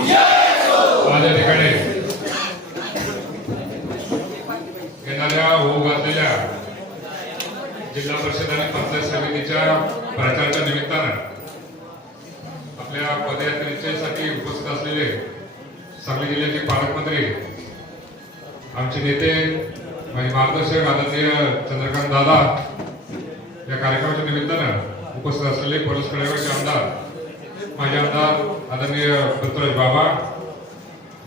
माझ्या ठिकाणी येणाऱ्या होऊ घातलेल्या जिल्हा परिषद आणि पंचायत समितीच्या प्रचाराच्या निमित्तानं आपल्या पदयात्रेसाठी उपस्थित असलेले सांगली जिल्ह्याचे पालकमंत्री, आमचे नेते, माझे मार्गदर्शक आदरणीय चंद्रकांत दादा, या कार्यक्रमाच्या निमित्तानं उपस्थित असलेले पळस कडेगावचे आमदार, माझे आमदार आदरणीय पृथ्वीराज बाबा,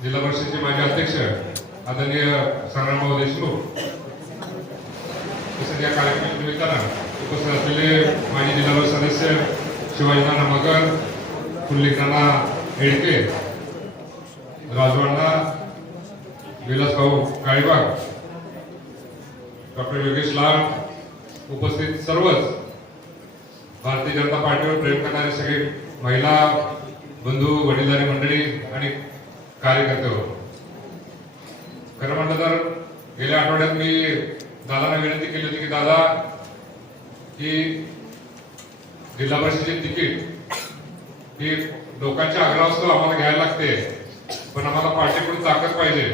जिल्हा परिषदेचे माजी अध्यक्ष आदरणीय संग्रामभाऊ देशमुख, तसेच या कार्यक्रमाच्या निमित्तानं उपस्थित असलेले माजी जिल्हा परिषद सदस्य शिवाजीनाना मगर, कुल्लिकाना हेडके, राजवाडा, विलासभाऊ काळीबाग, डॉक्टर योगेश लाल, उपस्थित सर्वच भारतीय जनता पार्टीवर प्रेम करणारे सगळे महिला बंधू, वडीलधारी मंडळी आणि कार्यकर्ते हो. खरं म्हटलं तर गेल्या आठवड्यात मी दादांना विनंती केली होती की दादा, ही जिल्हा परिषदेची तिकीट ही लोकांच्या आग्रहास्तव आम्हाला घ्यायला लागते, पण आम्हाला पार्टीकडून ताकद पाहिजे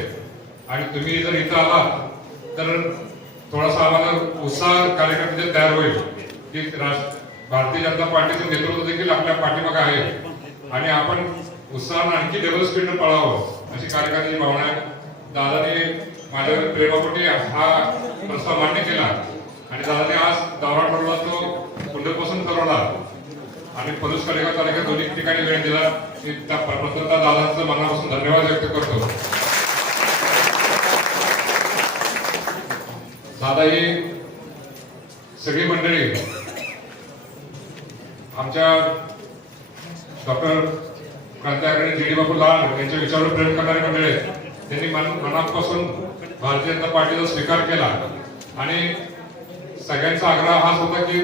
आणि तुम्ही जर इथं आलात तर थोडासा आम्हाला उत्साह कार्यकर्ते तयार होईल की भारतीय जनता पार्टीचं नेतृत्व देखील आपल्या पाठीमागे आहे आणि आपण उत्साहानं आणखी डबल स्पीडनं पळावं अशी कार्यकर्त्याची भावना आहे. दादाने माझ्यावर प्रेमापोटी हा प्रस्ताव मान्य केला आणि दादाने आज दौरा ठरवला, तो कुंडलपासून ठरवला आणि पलूस कडेगाव तालुक्यात दोन्ही ठिकाणी वेळ दिला. मी त्या प्रथमतः दादांचं मनापासून धन्यवाद व्यक्त करतो. दादा ही सगळी मंडळी आमच्या डॉक्टर क्रांतिकारी जी डी बापू लाल यांच्या विचारावर प्रेम करणारे मंडळी, त्यांनी मनापासून भारतीय जनता पार्टीचा स्वीकार केला आणि सगळ्यांचा आग्रह हाच होता की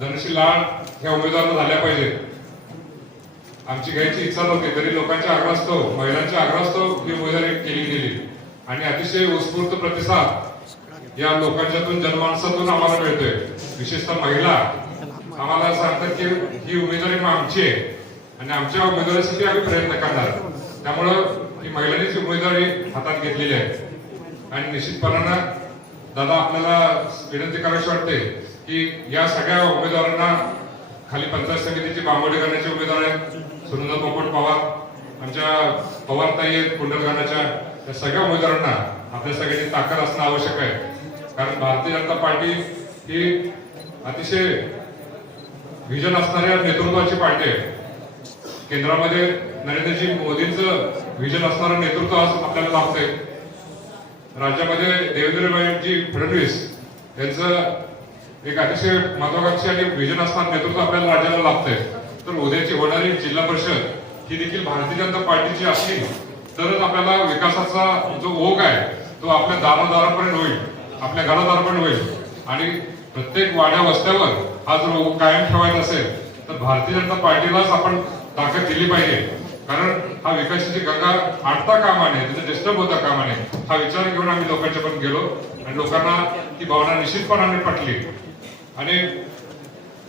धनश्री लाल ह्या उमेदवाराला झाल्या पाहिजेत. आमची घ्यायची इच्छा नव्हती, तरी लोकांच्या आग्रहास्तव, महिलांच्या आग्रहास्तव ही उमेदवारी केली गेली आणि अतिशय उत्स्फूर्त प्रतिसाद या लोकांच्यातून, जनमानसातून आम्हाला मिळतोय. विशेषतः महिला आम्हाला सांगतात की ही उमेदवारी आमची आहे आणि आमच्या उमेदवारीसाठी आम्ही प्रयत्न करणार. त्यामुळं ही महिलांनीच उमेदवारी हातात घेतलेली आहे आणि निश्चितपणानं दादा आपल्याला विनंती करायची वाटते की या सगळ्या उमेदवारांना, खाली पंचायत समितीची बांबोडी करण्याचे उमेदवार आहेत सुनंदा पोपट पवार, आमच्या पवारताई आहेत कुंडलगावच्या, या सगळ्या उमेदवारांना आपल्या सगळ्यांची ताकद असणं आवश्यक आहे. कारण भारतीय जनता पार्टी ही अतिशय व्हिजन असणाऱ्या नेतृत्वाची पार्टी आहे. केंद्रामध्ये नरेंद्रजी मोदींचं व्हिजन असणारं नेतृत्व आज आपल्याला लाभतंय. राज्यामध्ये देवेंद्रजी फडणवीस यांचं एक अतिशय महत्वाकांक्षी आणि व्हिजन असणारं नेतृत्व आपल्याला राज्याला लाभतंय. तर उद्याची होणारी जिल्हा परिषद ही देखील भारतीय जनता पार्टीची असली तरच आपल्याला विकासाचा जो ओघ आहे तो आपल्या दारादारापर्यंत होईल, आपल्या घरादारापर्यंत होईल आणि प्रत्येक वाड्या वस्त्यावर हा जर ओघ कायम ठेवायचा असेल तर भारतीय जनता पार्टीलाच आपण ताकद दिली पाहिजे. कारण हा विकासाची गंगा आटता कामा नये, तिथे डिस्टर्ब होता कामा नये, हा विचार घेऊन आम्ही लोकांच्या पण गेलो आणि लोकांना ती भावना निश्चितपणाने पटली आणि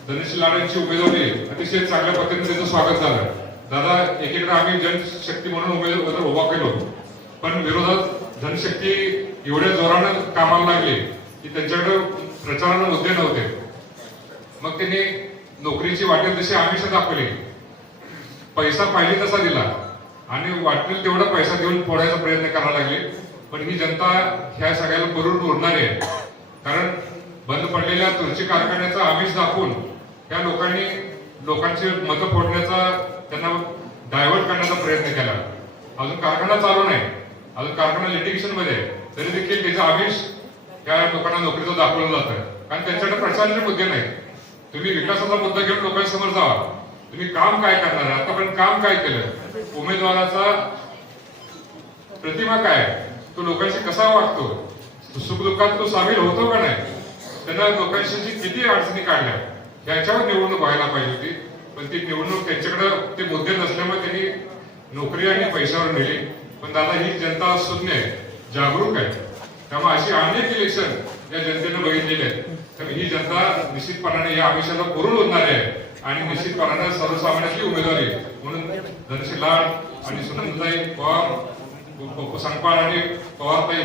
धनश्री लाल यांची उमेदवारी अतिशय चांगल्या पद्धतीने त्याचं स्वागत झालं. दादा, एकीकडे आम्ही जनशक्ती म्हणून उमेदवार उभा केलो, पण विरोधात जनशक्ती एवढ्या जोरानं कामाला लागली की त्यांच्याकडे प्रचाराला मुद्दे नव्हते. मग त्यांनी नोकरीची वाटेल तशी आमिष दाखवली, पैसा पाहिजे तसा दिला आणि वाटेल तेवढा पैसा देऊन फोडायचा प्रयत्न करायला लागले. पण ही जनता ह्या सगळ्याला बरोबर उरणार आहे. कारण बंद पडलेल्या तुळशी कारखान्याचा आमिष दाखवून या लोकांनी लोकांची मतं फोडण्याचा, त्यांना डायव्हर्ट करण्याचा प्रयत्न केला. अजून कारखाना चालू नाही, अजून कारखाना लिटिगेशन मध्ये, तरी देखील त्याचा आमिष या लोकांना नोकरीचा दाखवलं जातं. कारण त्यांच्याकडे प्रचाराचे मुद्दे नाही. तुम्ही विकासाचा मुद्दा घेऊन लोकांसमोर जावा, तुम्ही काम काय करणार, आतापर्यंत काम काय केलं, उमेदवाराचा प्रतिमा काय, तो लोकांशी कसा वागतो, सुखदुःखात तो सामील होतो का नाही, त्यांना लोकांशी किती अडचणी काढल्या, ह्याच्यावर निवडणूक व्हायला पाहिजे होती. पण ती निवडणूक त्यांच्याकडे ते मुद्दे नसल्यामुळे त्यांनी नोकरी आणि पैशावर नेली. पण दादा, ही जनता सुज्ञ आहे, जागरूक आहे. त्यामुळे अशी अनेक इलेक्शन या जनतेने बघितलेली आहेत. तर ही जनता निश्चितपणाने या आमिषाला पुरून उरणार आहे आणि निश्चितपणाने सर्वसामान्याची उमेदवारी म्हणून धनश्री लाड आणि सुनंदाताई पवार संगपाळ आणि पवारताई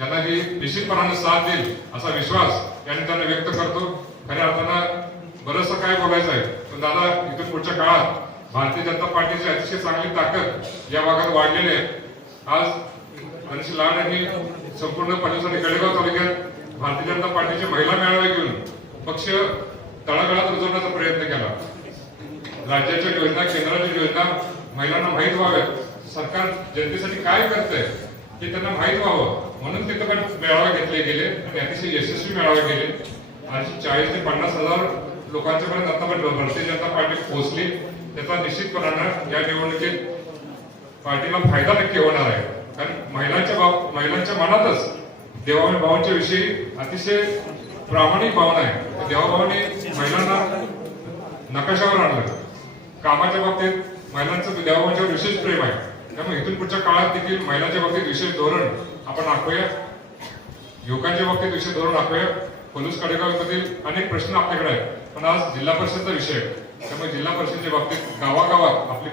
यांना ही निश्चितपणाने साथ देईल असा विश्वास या निमित्ताने व्यक्त करतो. खऱ्या अर्थानं बरंचसं काय बोलायचं आहे, पण दादा इथून पुढच्या काळात भारतीय जनता पार्टीची अतिशय चांगली ताकद या भागात वाढलेली आहे. आज धनश्री लाड यांनी संपूर्ण पंचवीस गडेगाव तालुक्यात भारतीय जनता पार्टीचे महिला मेळावे घेऊन पक्ष तळागाळात रुजवण्याचा प्रयत्न केला. राज्याच्या योजना, केंद्राच्या योजना महिलांना माहीत व्हाव्यात, सरकार जनतेसाठी काय करतंय हे त्यांना माहीत व्हावं म्हणून तिथं पण मेळावे घेतले गेले आणि अतिशय यशस्वी मेळावे गेले. आज 40,000 ते 50,000 लोकांच्यापर्यंत आतापर्यंत भारतीय जनता पार्टी पोहोचली. त्याचा निश्चितपणानं या निवडणुकीत पार्टीला फायदा नक्की होणार आहे. कारण महिलांच्या मनातच देवाभावांच्या विषयी अतिशय प्रामाणिक भावना आहे. देवाभावाने महिलांना नकाशावर आणलं. कामाच्या बाबतीत महिलांचं देवाभावांच्यावर विशेष प्रेम आहे. त्यामुळे इथून पुढच्या काळात देखील महिलांच्या बाबतीत विशेष धोरण आपण आखूया, युवकांच्या बाबतीत विशेष धोरण आखूया. पोलीस कडेगावमधील अनेक प्रश्न आपल्याकडे आहेत, पण आज जिल्हा परिषदचा विषय आहे. त्यामुळे जिल्हा परिषदेच्या बाबतीत गावागावात आपली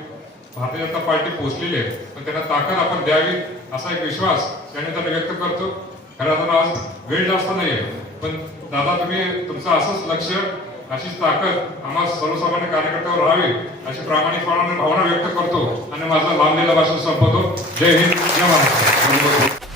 भारतीय जनता पार्टी पोहोचलेली आहे, पण त्यांना ताकद आपण द्यावी असा एक विश्वास त्याने त्यांना व्यक्त करतो. खरं तर आज वेळ जास्त नाहीये, पण दादा तुम्ही तुमचं असंच लक्ष, अशीच ताकद आम्हा सर्वसामान्य कार्यकर्त्यावर राहावी अशी प्रामाणिकपणाने भावना व्यक्त करतो आणि माझा लांबलेला भाषण संपवतो. जय हिंद, जय महाराष्ट्र.